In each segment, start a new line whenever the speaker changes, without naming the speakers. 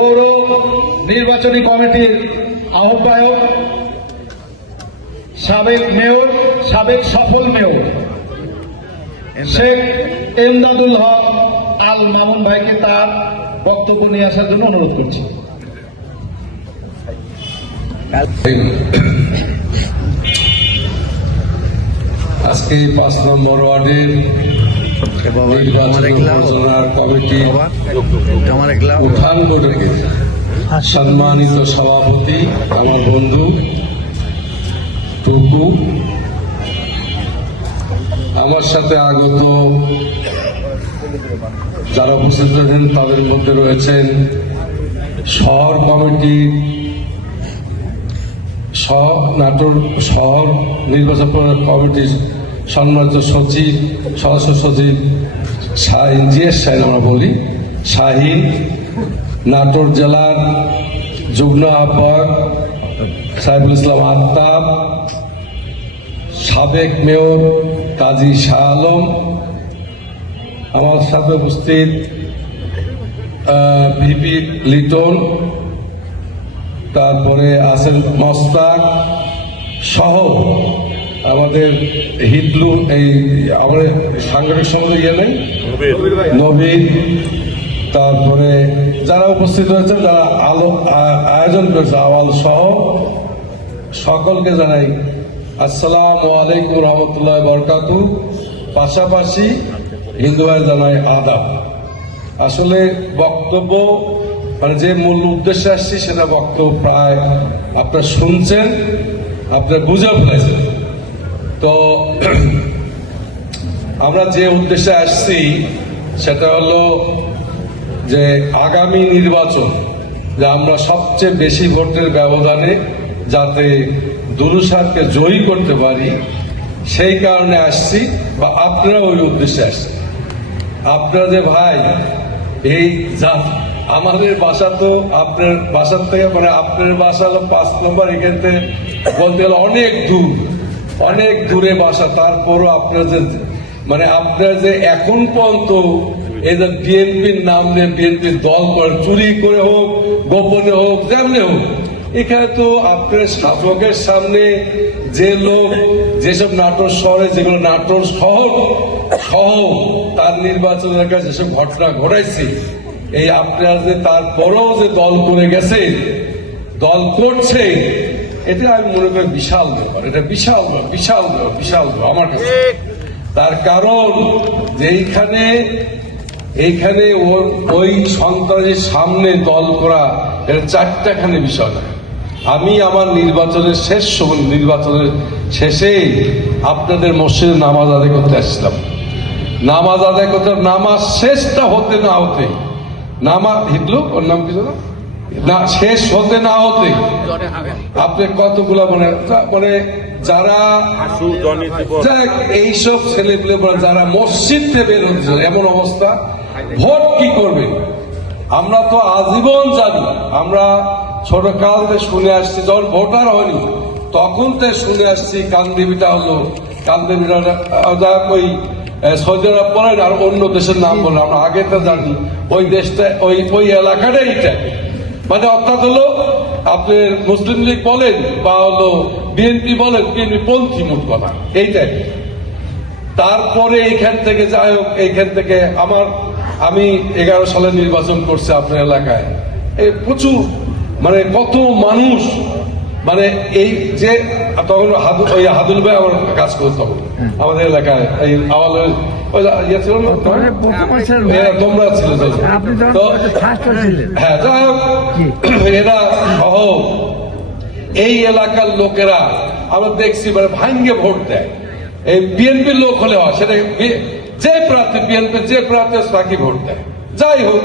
পৌর নির্বাচনী কমিটির আহ্বায়ক, সাবেক মেয়র, সাবেক সফল মেয়র শেখ এমদাদুল হক আল মামুন ভাইকে তার বক্তব্য নিয়ে আসার জন্য অনুরোধ করছি।
আজকে পাঁচ নম্বর ওয়ার্ডের উঠান বৈঠকে সম্মানিত সভাপতি আমার বন্ধু টুকু। আমার সাথে আগত যারা উপস্থিত আছেন তাদের মধ্যে রয়েছেন শহর কমিটির সহ নাটোর শহর নির্বাচন কমিটির সম্মানিত সচিব সদস্য সচিব শাহিন জিএস শাহিন আমরা বলি। শাহিন, নাটোর জেলার যুগ্ম আহ্বায়ক সাইফুল ইসলাম আত্তাব সাবেক মেয়র কাজী শাহ আলম, আমার সাথে উপস্থিত ভিপি লিটন, তারপরে আছেন মস্তাক সহ আমাদের হিটলু এই আমাদের সাংগঠনিক সম্বন্ধে ইয়ে নেই নবীন, তারপরে যারা উপস্থিত হয়েছে যারা আলো আয়োজন করেছে, আওয়াল সহ, সকলকে জানাই আসসালাম আলাইকুম রহমতুল্লাহ বরকাতু। পাশাপাশি হিন্দু ভাই জানাই আদাব। আসলে বক্তব্য মানে যে মূল উদ্দেশ্যে আসছি, সেটা বক্তব্য প্রায় আপনারা শুনছেন, আপনারা বুঝে ফেলেছেন। তো আমরা যে উদ্দেশ্যে আসছি, সেটা হলো যে আগামী নির্বাচন, যে আমরা সবচেয়ে বেশি ভোটের ব্যবধানে যাতে দুরুসারকে জয়ী করতে পারি, সেই কারণে আসছি বা আপনারা ওই উদ্দেশ্যে আসছেন। আপনারা যে ভাই, এই জাত, আমাদের বাসা তো আপনার, বাসার থেকে মানে আপনার বাসা হলো পাঁচ নম্বর এখান থেকে বলতে গেলে অনেক দূর। অনেক দূরে বাসা, তারপরও আপনার যে মানে আপনার যে এখন পর্যন্ত এই যে বিএনপির নাম নিয়ে বিএনপির দল করে, চুরি করে হোক, গোপনে হোক, যেমনি হোক, এখানে তো আপনার শাসকের সামনে যে লোক, যেসব নাটোর শহরে যেগুলো নাটোর শহর, সহ তার নির্বাচনের কাছে যেসব ঘটনা ঘটাইছে, এই আপনারা যে তারপরেও যে দল করে গেছে, দল করছে এটা আমি মনে করি বিশাল ব্যাপার। এটা বিশাল বিশাল বিশাল আমার কাছে। তার কারণ যে এইখানে এইখানে ওর, ওই সন্ত্রাসীর সামনে দল করা, এটা চারটাখানে বিষয় আমি আমার নির্বাচনের শেষ সময়, নির্বাচনের শেষে আপনাদের মসজিদে নামাজ আদায় করতে আসছিলাম। নামাজ আদায় করতে, নামাজ শেষটা হতে না হতে নামাজ হিটলো ওর নাম কি জানো? না শেষ হতে না হতে আপনি কতগুলা মানে মানে যারা এইসব ছেলেপিলে যারা মসজিদ থেকে এমন অবস্থা ভোট কি করবে? আমরা তো আজীবন জানি আমরা ছোট কাল থেকে শুনে আসছি যখন ভোটার হয়নি তখন থেকে শুনে আসছি কান্দিবিটা হলো কান্দিবিটা ওই সৌদি আরব বলেন আর অন্য দেশের নাম বলেন আমরা আগে তো জানি ওই দেশটা ওই ওই এলাকাটাই এটা। মানে অর্থাৎ হলো আপনার মুসলিম লীগ বলেন বা হলো বিএনপি বলেন বিএনপি পন্থী মোট কথা এইটাই। তারপরে এইখান থেকে যাই হোক এইখান থেকে আমার আমি এগারো সালে নির্বাচন করছি আপনার এলাকায়। এই প্রচুর মানে কত মানুষ মানে এই যে তখন ওই হাদুল ভাই আমার কাজ করতো আমাদের এলাকায় এই আওয়ালের ইয়ে হ্যাঁ সহ এই এলাকার লোকেরা আমরা দেখছি মানে ভাঙ্গে ভোট দেয়। এই বিএনপির লোক হলে হয় সেটা যে প্রার্থী বিএনপি যে প্রার্থী তাকে ভোট দেয়। যাই হোক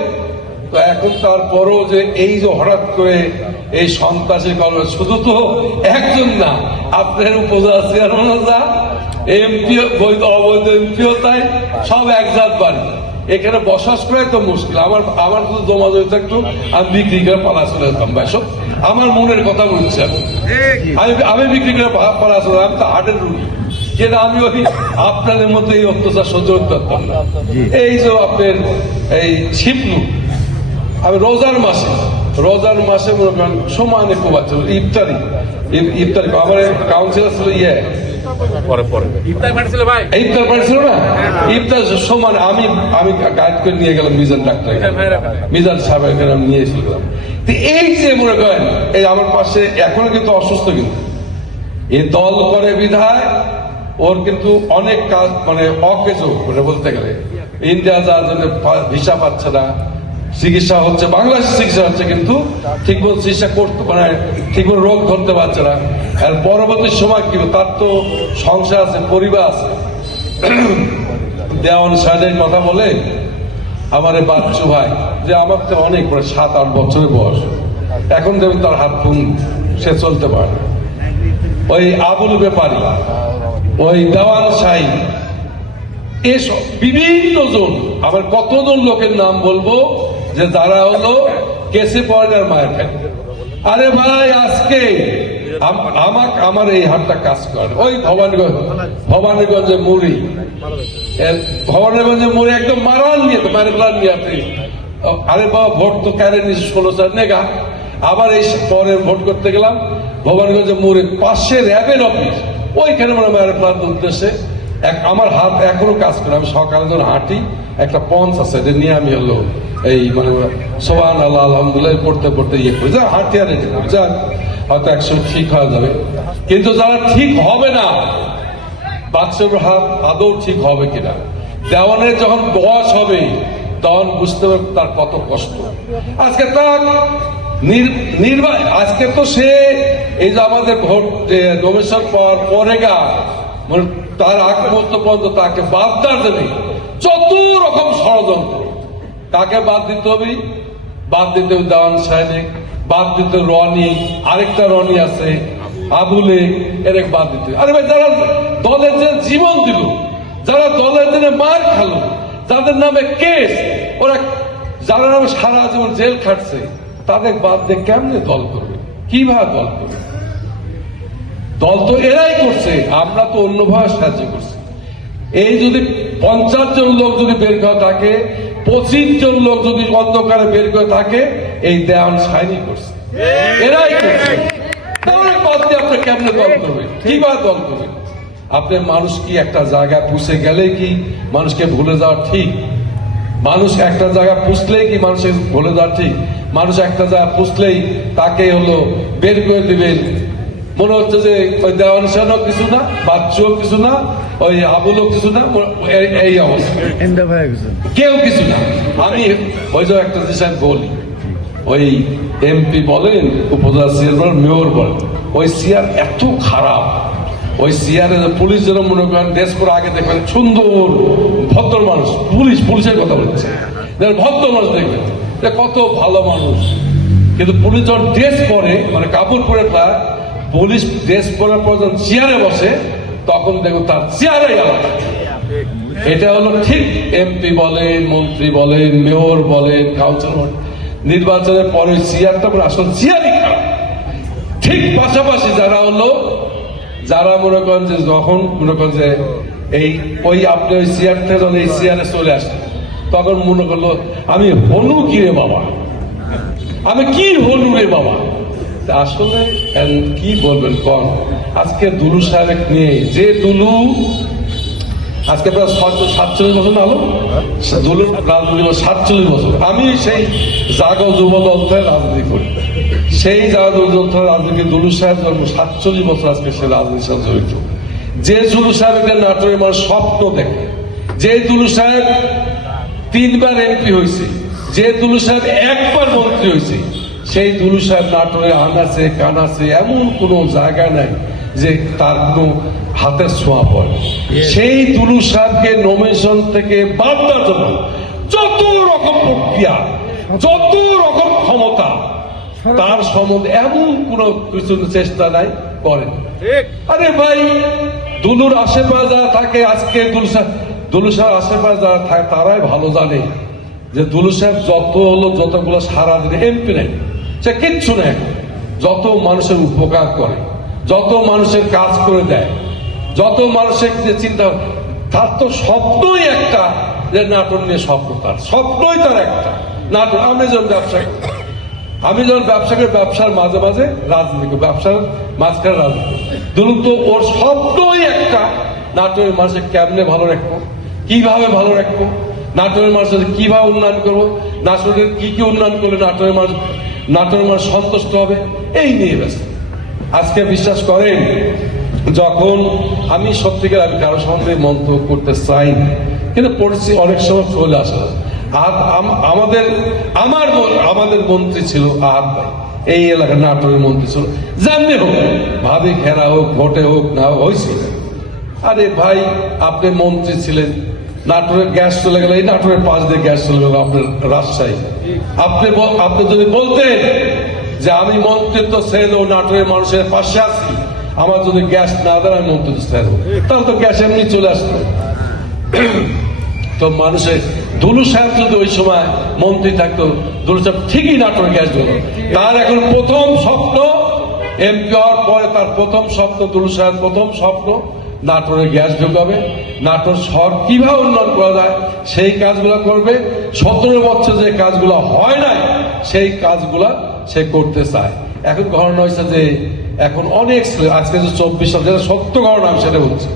তো এখন তারপরও যে এই যে হঠাৎ করে এই সন্ত্রাসী কর্ম শুধু তো একজন না আপনার উপজেলা চেয়ারম্যানও যা এমপিও বৈধ অবৈধ এমপিও তাই সব একজাত বাড়ি। এখানে বসবাস করে তো মুশকিল। আমার আমার তো জমা জমি থাকতো আমি বিক্রি করে পালা চলে যেতাম ভাই। আমার মনের কথা বলছি আমি। আমি বিক্রি করে পালা চলে আমি তো হাটের রুগী। যেটা আমি ওই আপনাদের মতো এই অত্যাচার সহ্য করতে পারতাম না। এই যে আপনার এই ছিপলু আমি রোজার মাসে রোজার মাসে মনে করেন সমানে কোবাচ্ছিল ইফতারি। ইফতারি আমার কাউন্সিলর ছিল ইয়ে।
ইফতার পার্টি ছিল ভাই?
ইফতার পার্টি ছিল না? ইফতার সমান আমি আমি গাইড করে নিয়ে গেলাম মিজান ডাক্তার মিজান সাহেব এখানে। নিয়ে এসেছিলাম। তো এই যে মনে করেন এই আমার পাশে এখনও কিন্তু অসুস্থ কিন্তু। এই দল করে বিধায় ওর কিন্তু অনেক কাজ মানে অকেজ মানে বলতে গেলে। ইন্ডিয়া যাওয়ার জন্য ভিসা পাচ্ছে না চিকিৎসা হচ্ছে বাংলাদেশ চিকিৎসা হচ্ছে কিন্তু ঠিক মতো চিকিৎসা করতে মানে ঠিক মতো রোগ ধরতে পারছে না আর পরবর্তী সময় কি? তার তো সংসার আছে, পরিবার আছে দেওয়ান সাহেবের কথা বলে আমার বাচ্চু ভাই, যে আমার তো অনেক বড়, সাত, আট বছরের বয়স এখন দেখবেন তার হাত পুন সে চলতে পারে। ওই আবুল ব্যাপারী, ওই দেওয়ান সাহি এসব বিভিন্ন জন, আবার কতজন লোকের নাম বলব যে তারা হলো কেসি পয়নার মায়ের আরে ভাই, আজকে আম- আমাক আমার এই হাতটা কাজ করে। ওই ভবানীগঞ্জ ভবানীগঞ্জে মুড়ি। ভবানীগঞ্জে মুড়ি একদম মারাল নিয়ে তো প্লান নিয়ে আরে বাবা, ভোট তো কারে ষোলো চার নেগা আবার এই পরে ভোট করতে গেলাম ভবানীগঞ্জে মুড়ি পাশে র্যাবের অফিস। ওইখানে মানে প্লান উদ্দেশ্যে এক আমার হাত এখনও কাজ করে। আমি সকালে যখন হাঁটি, একটা পঞ্চ আছে, এটা নিয়ে আমি হলো এই মানে সোহান আল্লাহ আলহামদুল্লাহ পড়তে পড়তে ইয়ে করি। যা হাঁটি আর যাক হয়তো একশো ঠিক হয়ে যাবে। কিন্তু যারা ঠিক হবে না বাচ্চার হাত আদৌ ঠিক হবে কিনা? দেওয়ানের যখন বয়স হবে, তখন বুঝতে পারবে তার কত কষ্ট। আজকে তার নির- নির্বা- আজকে তো সে এই যে আমাদের ভোট নমিশন পাওয়ার পরে গা মানে তার আগ পর্যন্ত তাকে বাদ দেওয়ার জন্য যত রকম ষড়যন্ত্র। কাকে বাদ দিতে হবে? বাদ দিতে হবে দেওয়ান সাহেব বাদ দিতে রনি, আরেকটা রনি আছে আবুলে এর এক বাদ দিতে। আরে ভাই, যারা দলের যে জীবন দিল, যারা দলের দিনে মার খালো, যাদের নামে কেস, ওরা যারা নামে সারা জীবন জেল খাটছে, তাদের বাদ দিয়ে কেমনে দল করবে? কীভাবে দল করবে? দল তো এরাই করছে, আমরা তো অন্যভাবে সাহায্য করছি। এই যদি পঞ্চাশ জন লোক যদি বের করে থাকে, পঁচিশ জন লোক যদি অন্ধকারে বের করে থাকে, এই দেওয়ান সাইনি করছে। এরাই করছে। দল করবেন? কীভাবে দল করবেন? আপনি মানুষ কি একটা জায়গা পুষে গেলে কি মানুষকে ভুলে যাওয়া ঠিক? মানুষ একটা জায়গা পুষলেই কি মানুষের ভুলে যাওয়া ঠিক? মানুষ একটা জায়গা পুষলেই তাকে হলো বের করে দিবেন মনে হচ্ছে যে ওই দেওয়ান সেনও কিছু না বাচ্চুও কিছু না ওই আবুলও কিছু না এই- অবস্থা। কেউ কিছু না। আমি ওই যে একটা জিনিস বলি ওই এমপি বলেন উপজেলা বলেন মেয়র বলেন ওই সিআর এত খারাপ। ওই সিআর পুলিশ যেন মনে করেন দেশ করে আগে দেখবেন সুন্দর ভদ্র মানুষ পুলিশ পুলিশের কথা বলছে। ভদ্র মানুষ দেখবেন কত ভালো মানুষ। কিন্তু পুলিশ যখন ড্রেস পরে মানে কাপড় পরে তার পুলিশ ড্রেস পরার পর যখন চেয়ারে বসে, তখন দেখো তার চেয়ারে আলাদা এটা হলো ঠিক এমপি বলেন, মন্ত্রী বলেন, মেয়র বলেন কাউন্সিলর নির্বাচনের পরে চেয়ারটা মানে আসল চেয়ারই ঠিক পাশাপাশি যারা হলো, যারা মনে করেন যে যখন মনে করেন যে এই ওই আপনি ওই চেয়ার থেকে যখন এই চেয়ারে চলে আসলেন, তখন মনে করল, আমি হনু কি রে বাবা? আমি কি হলু রে বাবা? আসলে কি বলবেন কন? আজকে দুলু সাহেব নিয়ে যে দুলু আজকে প্রায় সাতচল্লিশ বছর না হলো? দুলুর রাজনীতি সাতচল্লিশ বছর। আমি সেই জাগো যুব দল থেকে রাজনীতি করি। সেই জাগো যুব দল থেকে রাজনীতি দুলু সাহেব সাতচল্লিশ বছর আজকে সে রাজনীতির সাথে জড়িত। যে দুলু সাহেব একটা নাটোরের মানুষ স্বপ্ন দেখে যে দুলু সাহেব তিনবার এমপি হয়েছে যে দুলু সাহেব একবার মন্ত্রী হয়েছে সেই দুলু সাহেব নাটোরে আনাছে কানাছে এমন কোনো জায়গা নাই যে তার কোনো হাতের ছোঁয়া পড়ে। সেই দুলু সাহেবকে নমিনেশন থেকে বাদ দেওয়ার জন্য যত রকম প্রক্রিয়া যত রকম ক্ষমতা তার সম্বন্ধে এমন কোনো কিছু চেষ্টা নাই করেন। আরে ভাই দুলুর আশেপাশে যারা থাকে আজকে দুলু দুলুসার আশেপাশে যারা থাকে তারাই ভালো জানে যে দুলু সাহেব যত হলো যতগুলো সারা দিনে এমপি নেই। সে কিচ্ছু নেই যত মানুষের উপকার করে, যত মানুষের কাজ করে দেয়, যত মানুষের যে চিন্তা, তার তো স্বপ্নই একটা যে নাটক নিয়ে স্বপ্ন তার স্বপ্নই তার একটা। নাটক, আমি যখন ব্যবসা আমি যখন ব্যবসা করি, ব্যবসার মাঝে মাঝে রাজনীতি ব্যবসার মাঝখানে রাজনীতি ধরুন তো ওর শব্দই একটা নাটোরের মানুষের কেমনে ভালো রাখব, কীভাবে ভালো রাখব নাটোরের মানুষের কীভাবে উন্নয়ন করব নাটোরের কি কি উন্নয়ন করলে নাটোরের মানুষ নাটোরের মানুষ সন্তুষ্ট হবে। এই নিয়ে ব্যস্ত। আজকে বিশ্বাস করেন, যখন আমি সত্যিকার আমি কারও সম্বন্ধে মন্তব্য করতে চাই। কিন্তু পরিস্থিতি অনেক সময় চলে আসলো আর আম- আমাদের, আমার আমাদের মন্ত্রী ছিল ভাই এই এলাকার নাটোরের মন্ত্রী ছিল। যেমনি হোক, ভাবে, খেরা হোক, ভোটে হোক, না হয়েছিল আরে ভাই, আপনি মন্ত্রী ছিলেন নাটোরের গ্যাস চলে গেল এই নাটোরের পাশ দিয়ে গ্যাস চলে গেল আপনার রাজশাহী। আপনি আপনি যদি বলতেন যে আমি মন্ত্রিত্ব ছেড়ে দেবো, নাটোরের মানুষের পাশে আছি, আমার যদি গ্যাস না দেয়, আমি মন্ত্রিত্ব ছেড়ে তাহলে তো গ্যাস এমনি চলে আসতো। তো মানুষের দুলু সাহেব যদি ওই সময় মন্ত্রী থাকতো, দুলু সাহেব ঠিকই নাটোর গ্যাস দিল তার এখন প্রথম স্বপ্ন, এমপি হওয়ার পরে তার প্রথম স্বপ্ন, দুলু সাহেব প্রথম স্বপ্ন নাটোরে গ্যাস ঢুকাবে, নাটোর শহর কীভাবে উন্নয়ন করা যায়, সেই কাজগুলো করবে। সতেরো বছর যে কাজগুলো হয় নাই, সেই কাজগুলা সে করতে চায়। এখন ঘটনা হয়েছে যে, এখন অনেক আজকে যে চব্বিশ সাল, যেটা সত্য ঘটনা আমি সেটা বলছি।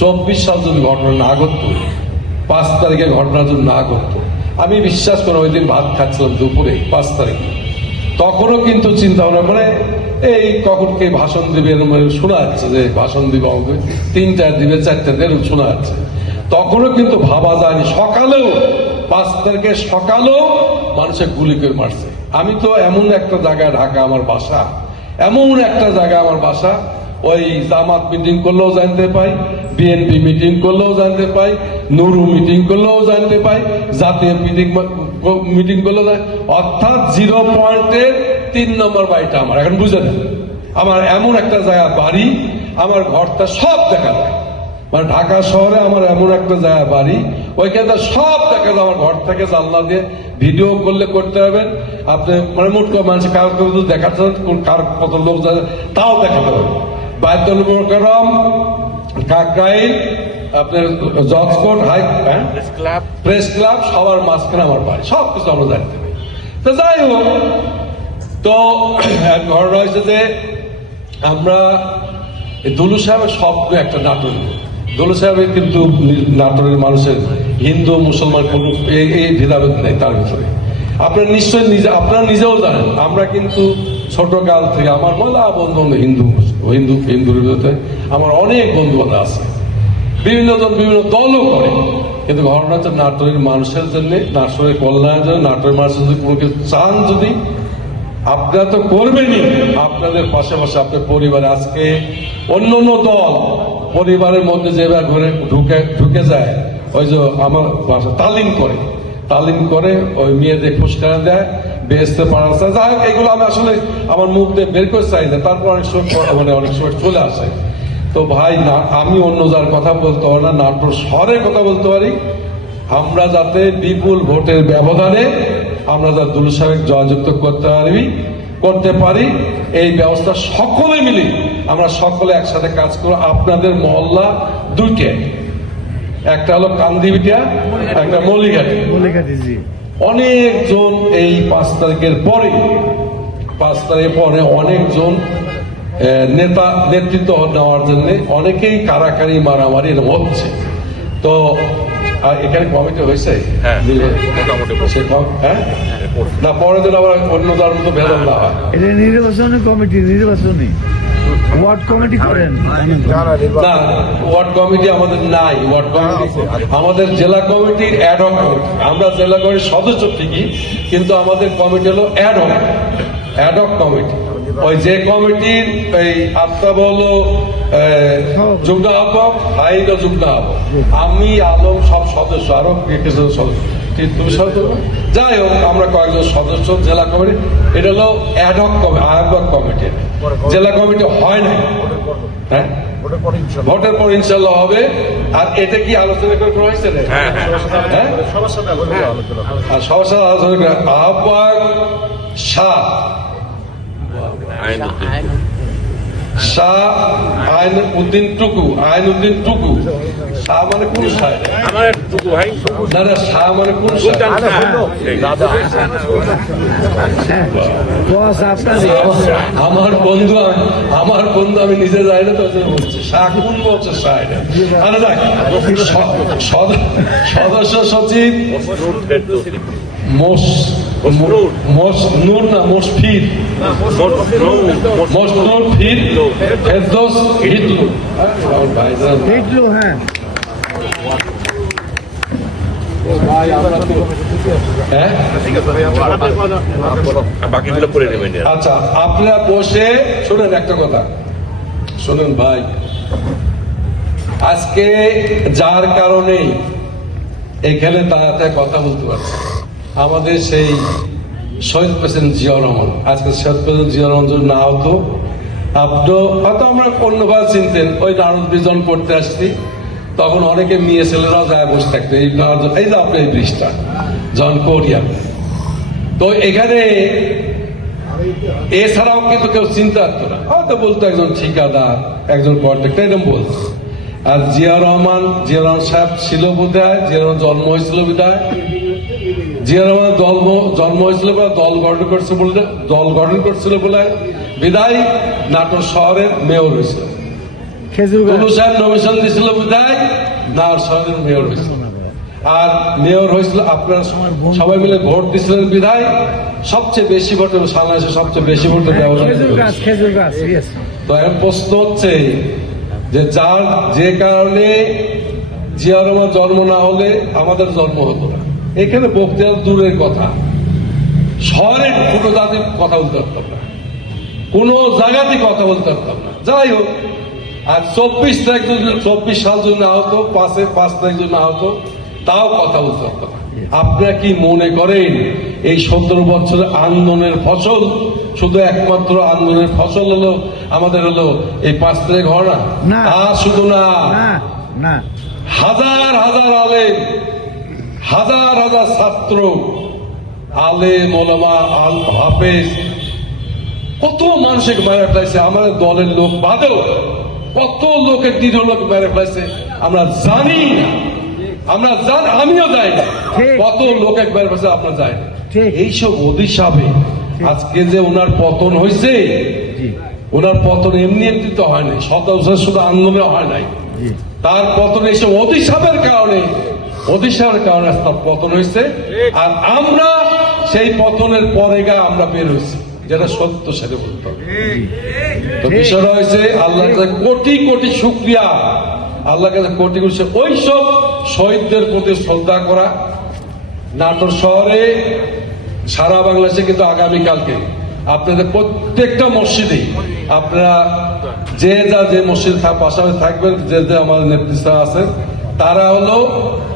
চব্বিশ সাল যদি ঘটনা না ঘটতো, পাঁচ তারিখে ঘটনা যদি না ঘটতো, আমি বিশ্বাস করি ওই দিন ভাত খাচ্ছিলাম দুপুরে, পাঁচ তারিখে। তখনও কিন্তু চিন্তা ভাবনা করে, এই কখন কে ভাষণ দিবে? এরকম শোনা যাচ্ছে যে ভাষণ দিবে আমাকে। তিনটা দিবে, চারটা এরকম শোনা যাচ্ছে। তখনও কিন্তু ভাবা যায়নি। সকালেও পাঁচ তারিখে সকালেও মানুষের গুলি করে মারছে। আমি তো এমন একটা জায়গায় ঢাকা আমার বাসা, এমন একটা জায়গা আমার বাসা, ওই জামাত মিটিং করলেও জানতে পাই, বিএনপি মিটিং করলেও জানতে পাই, নুরু মিটিং করলেও জানতে পাই, জাতীয় মিটিং মিটিং করলেও জান- অর্থাৎ জিরো পয়েন্টের তিন নম্বর বাড়িটা আমার। এখন বুঝে আমার এমন একটা জায়গা, বাড়ি, আমার ঘরটা সব দেখা যায়। মানে ঢাকা শহরে আমার এমন একটা জায়গা, বাড়ি ওইখানে সব দেখা যায়। আমার ঘর থেকে জানলা দিয়ে ভিডিও করলে করতে পারবেন। আপনি মানে মোট মানুষ কার কোন- কার কত লোক তাও দেখাতে পারবেন। মোকরম কাকরাইল আপনার judge court high
club
press club সবার মাঝখানে আমার বাড়ি সব কিছু আমরা জানতে পারি তো যাই হোক তো এক ঘটনা হয়েছে যে আমরা দুলু সাহেবের স্বপ্ন একটা নাটক। দুলু সাহেবের কিন্তু নাটোরের মানুষের হিন্দু মুসলমান কোনো এই ভেদাভেদ নেই তার ভিতরে। আপনারা নিশ্চয়ই নিজে আপনারা নিজেও জানেন আমরা কিন্তু ছোট কাল থেকে আমার মেলা বন্ধু বান্ধব হিন্দু হিন্দু হিন্দুর আমার অনেক বন্ধু বান্ধব আছে। বিভিন্ন জন, বিভিন্ন দলও করে। কিন্তু ঘটনা হচ্ছে নাটোরের মানুষের জন্য, নাটোরের কল্যাণের জন্য, নাটোরের মানুষের যদি কোনো কিছু চান যদি আপনারা তো করবেনই। আপনাদের পাশাপাশি আপনার পরিবারে আজকে অন্য অন্য দল পরিবারের মধ্যে যেভাবে ঘুরে ঢুকে ঢুকে যায়, ওই যে আমার তালিম করে। তালিম করে ওই মেয়েদের পুরস্কার দেয়। বেসতে পারা যাই হোক, এগুলো আমি আসলে আমার মুখ দিয়ে বের করে চাই তারপর অনেক সময় মানে অনেক সময় চলে আসে। তো ভাই না আমি অন্য যার কথা বলতে পারি না নাটোর শহরের কথা বলতে পারি। আমরা যাতে বিপুল ভোটের ব্যবধানে আমরা যাতে দুলু সাহেব জয়যুক্ত করতে পারি করতে পারি এই ব্যবস্থা সকলে মিলে আমরা সকলে একসাথে কাজ করব। আপনাদের মহল্লা দুইটে। একটা হলো কান্দিবিটিয়া একটা মল্লিঘাটি অনেকজন এই পাঁচ তারিখের পরে পাঁচ তারিখের পরে অনেকজন আহ, নেতা নেতৃত্ব নেওয়ার জন্য অনেকেই কারাকারি মারামারি হচ্ছে। তো আর এখানে কমিটি হয়েছে?
হ্যাঁ,
কম- হ্যাঁ? না পরে দিন আবার অন্য দল মতো ভেদল না হয়।
এটা নির্বাচনী কমিটি নির্বাচনী। ওয়ার্ড কমিটি করেন?
না ওয়ার্ড কমিটি আমাদের নাই ওয়ার্ড কমিটি আমাদের জেলা কমিটির আমরা জেলা কমিটির সদস্য ঠিকই কিন্তু আমাদের কমিটি হলো অ্যাডক অ্যাডক কমিটি ওই যে কমিটির এই আত্মা বলো যুগ্ম আহ্বক হাইদ যুগ্ম আহ্বক আমি আলম সব সদস্য আরও কিছু সদস্য। সদস্য। যাই হোক আমরা কয়েকজন সদস্য জেলা কমিটি এটা হলো অ্যাডক কমিটি আহ্বক কমিটি। জেলা কমিটি হয় না হ্যাঁ? ভোটের পর ইনশাল্লাহ। হবে। আর এটা কি আলোচনা করে করা হয়েছে?
হ্যাঁ, হ্যাঁ।
হ্যাঁ? সবার সাথে আলোচনা করে আহ্বায়ক শাহ। শাহ আইন উদ্দিন টুকু আইন উদ্দিন টুকু। শাহ মানে কোন শাহ?
আমার টুকু ভাই
না না শাহ? মানে কোন আমার বন্ধু আমার বন্ধু আমি নিজে যাই না তো বলছি। শাহ কোন শাহ সদস্য সচিব মোস মোস নূর না মোসফির। মোসনুর ফির ফেরদোস হিটলু
হ্যাঁ।
আচ্ছা আপনারা বসে শুনেন একটা কথা। শুনেন ভাই। আজকে যার কারণে এখানে দাঁড়াতে কথা বলতে পারছি। আমাদের সেই শহীদ প্রেসিডেন্ট জিয়া রহমান। আজকে শহীদ প্রেসিডেন্ট জিয়া রহমান যদি না হতো, আপনিও হয়তো আমরা অন্যভাবে চিনতেন। ওই নারদ বিজন করতে আসছি। তখন অনেকে মেয়ে ছেলেরাও যায় বসে থাকতো। এই এই যে আপনি এই ব্রিজটা জন কোরিয়া তো এখানে এছাড়াও কিন্তু কেউ চিন্তা করতো না। হয়তো বলতো একজন ঠিকাদার, একজন কন্ট্রাক্টর এরকম বলতো আর জিয়া রহমান জিয়া রহমান সাহেব ছিল বোধহয়, জিয়া রহমান জন্ম হয়েছিল বোধহয়। জিয়া রহমান জন্ম জন্ম হয়েছিল বলে দল গঠন করছে বলে দল গঠন করছিল বলে বিদায়, নাটোর শহরের মেয়র হয়েছিল।
খেজুর
টুলু নমিশন দিয়েছিল বোধহয়? নাটোর শহরের মেয়র হয়েছিল। আর মেয়র হয়েছিল আপনারা সবাই মিলে ভোট দিয়েছিলেন বিধায়। সবচেয়ে বেশি ভোট বাংলাদেশে সবচেয়ে বেশি ব্যবধান
গাছ ইয়েস
তো এখন প্রশ্ন হচ্ছে যে যার যে কারণে জিয়া রহমান জন্ম না হলে আমাদের জন্ম হতো না। এখানে বক্তৃতা দূরের কথা। শহরের ছোট জাতির কথা বলতে পারতাম না। কোনো জায়গাতে কথা বলতে পারতাম না। যাই হোক আর চব্বিশ তারিখ যদি চব্বিশ সাল যদি না হতো পাঁচে পাঁচ তারিখ যদি না হতো তাও কথা বলতে পারতাম না। আপনারা কি মনে করেন এই সতেরো বছরের আন্দোলনের ফসল শুধু একমাত্র আন্দোলনের ফসল হলো আমাদের হলো এই পাঁচ তারিখ হওয়া
না।
তা শুধু না। হাজার হাজার আলেম হাজার হাজার ছাত্র আলেম ওলামা আল হাফেজ কত মানুষের মেরে ফেলাইছে আমাদের দলের লোক বাদেও কত লোকের দৃঢ় লোক মেরে ফেলাইছে আমরা জানি। না আমরা জান আমিও যাই না। কত লোকে মেরে ফেলাইছে আমরা যাই না এইসব অধিশাপে আজকে যে ওনার পতন হয়েছে ওনার পতন এমনি এমনি তো হয় নাই। শত বছর শুধু আন্দোলনে হয় নাই। তার পতন এসে অধিশাপের কারণে অধিশাপের কারণে তার পতন হয়েছে আর আমরা সেই পতনের পরে গা আমরা বের হয়েছি যেটা সত্য সেটা হবে তো বিষয়টা হয়েছে আল্লাহ কোটি কোটি শুক্রিয়া আল্লাহ কাছে কোটি কোটি। ওই সব শহীদদের প্রতি শ্রদ্ধা করা নাটোর শহরে, সারা বাংলাদেশে কিন্তু আগামীকালকে আপনাদের প্রত্যেকটা মসজিদে আপনারা যে যা যে মসজিদ পাশাপাশি থাকবেন, যে যে আমাদের নেতৃত্ব আছেন, তারা হলো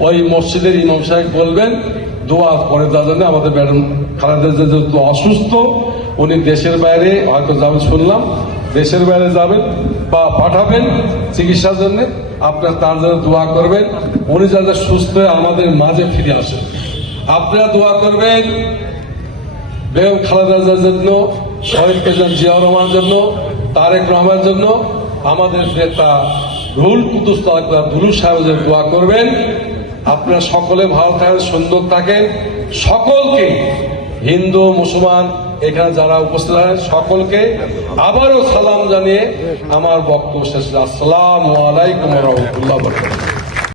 ওই মসজিদের ইমাম সাহেব বলবেন, দোয়া করে দেওয়ার জন্য আমাদের ম্যাডাম খালেদা যেহেতু অসুস্থ উনি দেশের বাইরে, হয়তো যাবেন শুনলাম, দেশের বাইরে যাবেন বা পাঠাবেন চিকিৎসার জন্য, আপনারা তার জন্য দোয়া করবেন। উনি যাতে সুস্থ হয়ে আমাদের মাঝে ফিরে আসেন। আপনারা দোয়া করবেন বেগম খালেদা জন্য, শহীদ প্রেসিডেন্ট জিয়া রহমানের জন্য, তারেক রহমানের জন্য আমাদের নেতা রুল কুতুস তালাকদার দুলু সাহেব যে দোয়া করবেন। আপনারা সকলে ভালো থাকেন, সুন্দর থাকেন। সকলকে হিন্দু, মুসলমান, এখানে যারা উপস্থিত আছেন সকলকে আবারও সালাম জানিয়ে আমার বক্তব্য শেষ আসসালাম আলাইকুম রহমতুল্লাহ